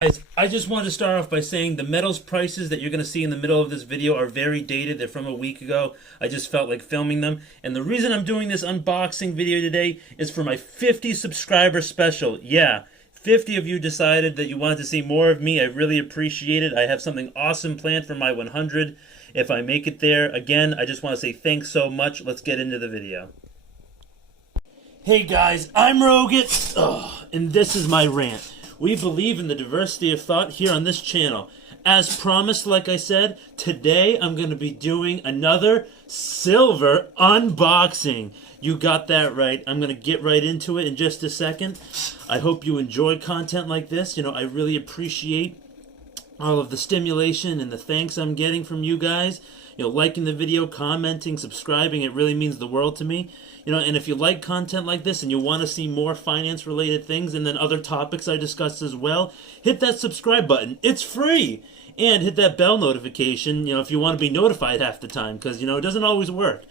Guys, I just wanted to start off by saying the metals prices that you're going to see in the middle of this video are very dated. They're from a week ago. I just felt like filming them. And the reason I'm doing this unboxing video today is for my 50 subscriber special. Yeah, 50 of you decided that you wanted to see more of me. I really appreciate it. I have something awesome planned for my 100 if I make it there. Again, I just want to say thanks so much. Let's get into the video. Hey guys, I'm Rogut, and this is my rant. We believe in the diversity of thought here on this channel. As promised, like I said, today I'm going to be doing another silver unboxing. You got that right. I'm going to get right into it in just a second. I hope you enjoy content like this. You know, I really appreciate all of the stimulation and the thanks I'm getting from you guys. You know, liking the video, commenting, subscribing, it really means the world to me. You know, and if you like content like this and you want to see more finance-related things and then other topics I discussed as well, hit that subscribe button. It's free! And hit that bell notification, you know, if you want to be notified half the time, because, you know, it doesn't always work.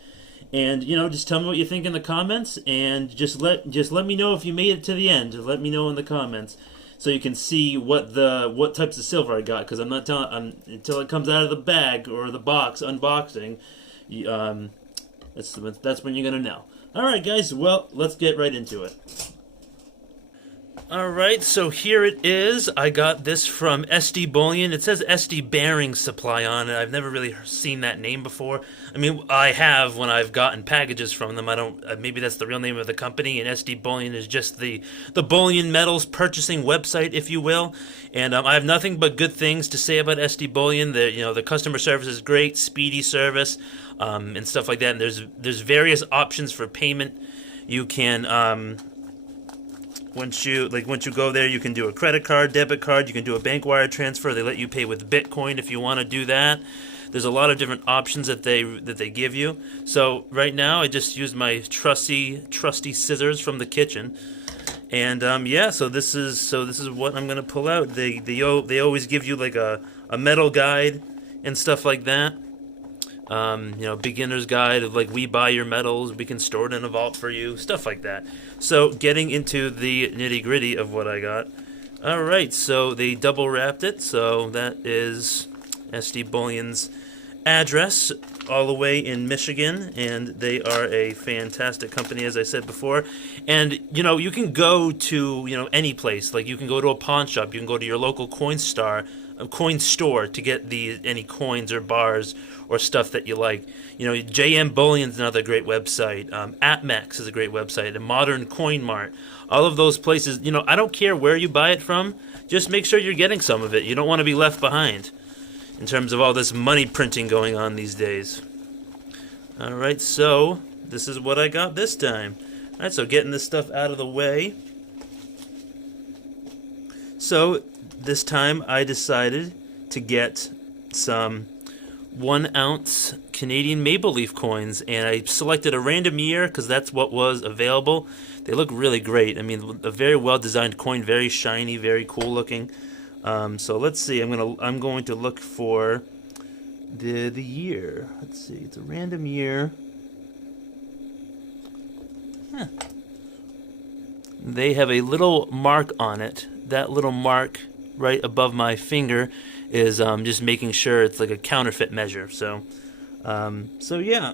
And, you know, just tell me what you think in the comments, and just let me know if you made it to the end. Let me know in the comments, so you can see what types of silver I got, because I'm not telling until it comes out of the bag or the box unboxing. That's when you're gonna know. All right, guys. Well, let's get right into it. All right, so here it is. I got this from SD Bullion. It says SD Bearing Supply on it. I've never really seen that name before. I mean, I have when I've gotten packages from them. I don't. Maybe that's the real name of the company, and SD Bullion is just the bullion metals purchasing website, if you will. And I have nothing but good things to say about SD Bullion. The customer service is great, speedy service, and stuff like that. And there's various options for payment. You can Once you go there, you can do a credit card, debit card, you can do a bank wire transfer. They let you pay with Bitcoin if you want to do that. There's a lot of different options that they give you. So right now, I just used my trusty scissors from the kitchen, and yeah. So this is what I'm gonna pull out. They always give you like a metal guide and stuff like that. You know, beginner's guide of like, we buy your metals, we can store it in a vault for you, stuff like that. So getting into the nitty gritty of what I got. All right, so they double wrapped it. So that is SD Bullion's address, all the way in Michigan, and they are a fantastic company, as I said before. And you know, you can go to any place. Like, you can go to a pawn shop, you can go to your local coin store to get any coins or bars or stuff that you like. You know, JM Bullion's another great website. AppMax is a great website. And Modern Coin Mart. All of those places. You know, I don't care where you buy it from. Just make sure you're getting some of it. You don't want to be left behind in terms of all this money printing going on these days. All right, so this is what I got this time. All right, so getting this stuff out of the way. So this time I decided to get some 1 ounce Canadian maple leaf coins, and I selected a random year because that's what was available. They look really great. I mean, a very well designed coin, very shiny, very cool looking. So let's see. I'm going to look for the year. Let's see. It's a random year. Huh. They have a little mark on it. That little mark right above my finger is just making sure it's like a counterfeit measure. So yeah,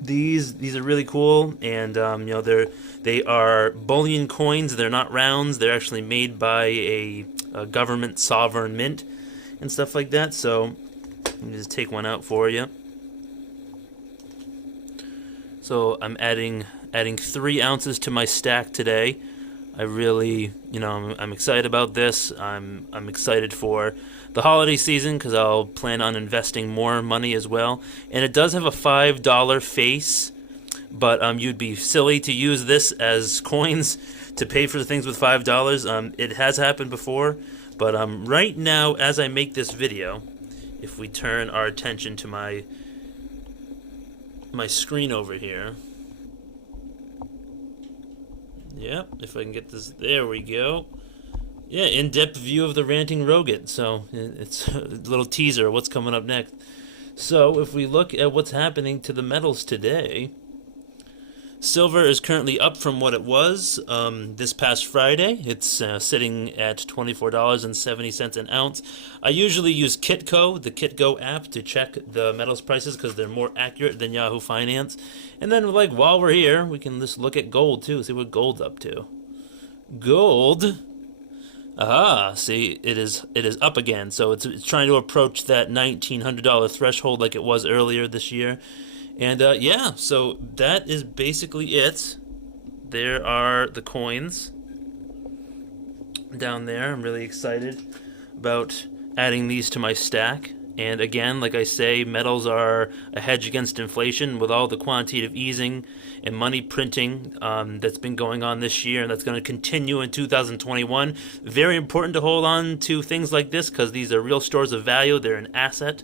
these are really cool, and you know, they are bullion coins. They're not rounds. They're actually made by a government sovereign mint and stuff like that. So let me just take one out for you. So I'm adding 3 ounces to my stack today. I really, you know, I'm excited about this. I'm excited for the holiday season because I'll plan on investing more money as well. And it does have a $5 face, but you'd be silly to use this as coins to pay for the things with $5. It has happened before, but right now, as I make this video, if we turn our attention to my screen over here. Yep, if I can get this, there we go. Yeah, in-depth view of the ranting Rogut. So it's a little teaser of what's coming up next. So if we look at what's happening to the metals today, Silver is currently up from what it was this past Friday. It's sitting at $24.70 an ounce. I usually use Kitco, the Kitco app, to check the metals prices because they're more accurate than Yahoo Finance. And then, like, while we're here, we can just look at gold too, see what gold's up to. Gold. Aha, see, it is up again. So it's trying to approach that $1,900 threshold like it was earlier this year. And yeah, so that is basically it. There are the coins down there. I'm really excited about adding these to my stack. And again, like I say, metals are a hedge against inflation with all the quantitative easing and money printing that's been going on this year, and that's going to continue in 2021. Very important to hold on to things like this because these are real stores of value. They're an asset.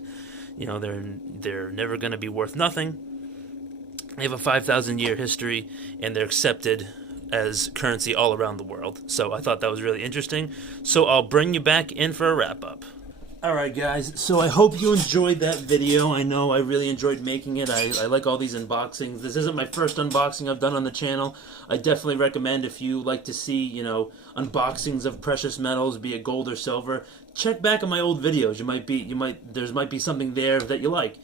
You know, they're never going to be worth nothing. They have a 5,000-year history, and they're accepted as currency all around the world. So I thought that was really interesting. So I'll bring you back in for a wrap-up. Alright guys, so I hope you enjoyed that video. I know I really enjoyed making it. I like all these unboxings. This isn't my first unboxing I've done on the channel. I definitely recommend if you like to see, you know, unboxings of precious metals, be it gold or silver, check back on my old videos. There might be something there that you like.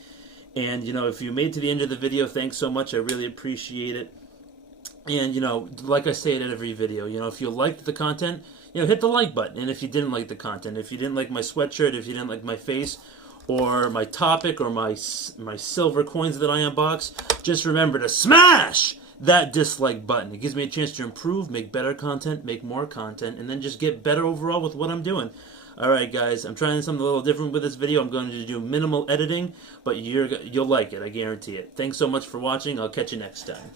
And, you know, if you made it to the end of the video, thanks so much. I really appreciate it. And, you know, like I say in every video, you know, if you liked the content, you know, hit the like button. And if you didn't like the content, if you didn't like my sweatshirt, if you didn't like my face, or my topic, or my silver coins that I unbox, just remember to smash that dislike button. It gives me a chance to improve, make better content, make more content, and then just get better overall with what I'm doing. Alright guys, I'm trying something a little different with this video. I'm going to do minimal editing, but you'll like it, I guarantee it. Thanks so much for watching. I'll catch you next time.